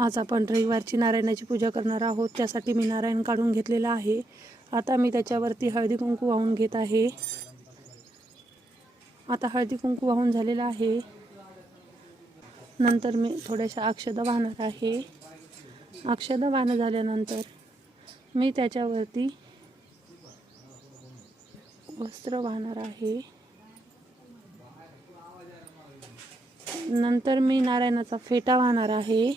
आज आपण रविवारची नारायणाची पूजा करणार आहोत। त्यासाठी मी नारायण काढून घेतलेला आहे। आता मी त्याच्यावरती हळदी कुंकू वाहून घेत आहे। आता हळदी कुंकू वाहून झालेला आहे। नंतर मी थोड्याशा अक्षता वाहणार आहे। अक्षता वाहन झाल्यानंतर मी त्याच्यावरती वस्त्र वाहणार आहे। नंतर मी नारायणाचा फेटा वाहणार आहे।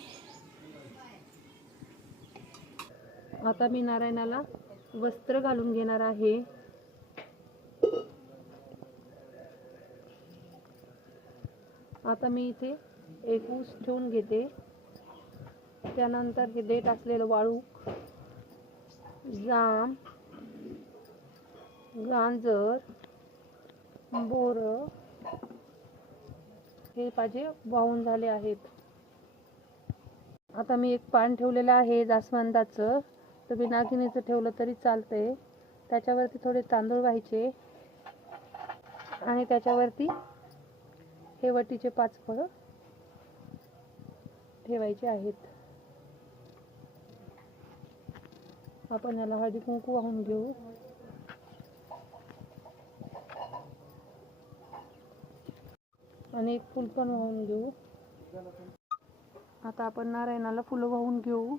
आता मी नारायणाला वस्त्र घालून घेणार आहे। आता मी इथे एक ऊस ठेवून घेते। त्यानंतर हे देठ असलेलं वाळूक, जाम, गांजर, बोर हे पाजे वाहून झाले आहेत। आता मी एक पान ठेवलेलं आहे जास्वंदाचं। तुम्ही नागिनीचं ठेवलं तरी चालतंय। त्याच्यावरती थोडे तांदूळ व्हायचे आणि त्याच्यावरती हे वटीचे 5 फळं ठेवायचे आहेत। आपण याला हळदी कुंकू वाहून घेऊ। आणि एक फूल पण वाहून घेऊ। आता आपण नारायणाला फुलं वाहून घेऊ।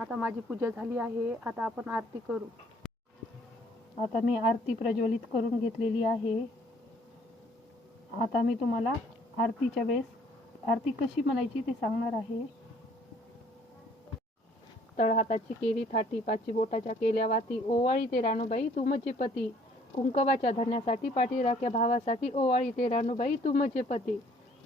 आता माझी पूजा झाली आहे। आता आपण आरती करू। आता मी आरती प्रज्वलित करून घेतलेली आहे। आता मी तुम्हाला आरतीच्या वेळेस आरती कशी म्हणायची ते सांगणार आहे। तळहाताची केली थाटी, 5 बोटाच्या केल्या वाती, ओवाळी ते राणूबाई तू माझे पती, कुंकवाच्या धरण्यासाठी पाठी राख्या भावासाठी, ओवाळी ते राणूबाई तू माझे पती।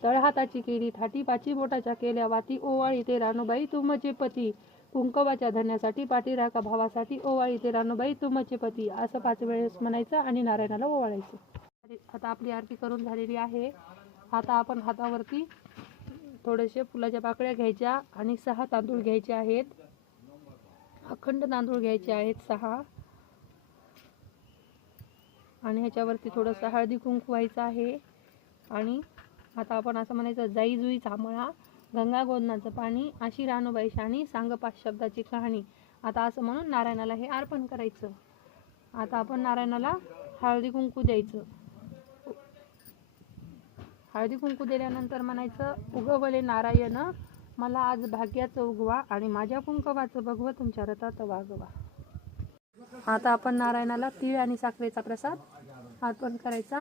तळहाताची केली थाटी, 5 बोटाच्या केल्या वाती, ओवाळी ते राणूबाई तू माझे पती, कुंकवाच्या धरण्यासाठी पाठी राखा भावासाठी, ओवाळी ते राणूबाई तू माझे पती। असं 5 वेळेस म्हणायचं आणि नारायणाला ओवाळायचं। आता आपली आरती करून झालेली आहे। आता आपण हातावरती थोडेसे फुलाच्या पाकळ्या घ्यायच्या आणि 6 तांदूळ घ्यायचे आहेत। अखंड तांदूळ घ्यायचे आहेत 6 आणि ह्याच्यावरती थोडंसं हळदी कुंकू व्हायचं आहे। आणि आता आपण असं म्हणायचं, जाई जुई चांबळा, गंगा गोदनाचं पाणी, अशी रानूबाई शाणी, सांग 5 शब्दाची कहाणी। आता असं म्हणून नारायणाला हे अर्पण करायचं। आता आपण नारायणाला हळदी कुंकू द्यायचं। हळदी कुंकू दिल्यानंतर म्हणायचं, उगवले नारायण मला आज भाग्याचं उगवा, आणि माझ्या कुंकवाचं भगवं तुमच्या रथात वागवा। आता आपण नारायणाला तीळ आणि साखरेचा प्रसाद अर्पण करायचा।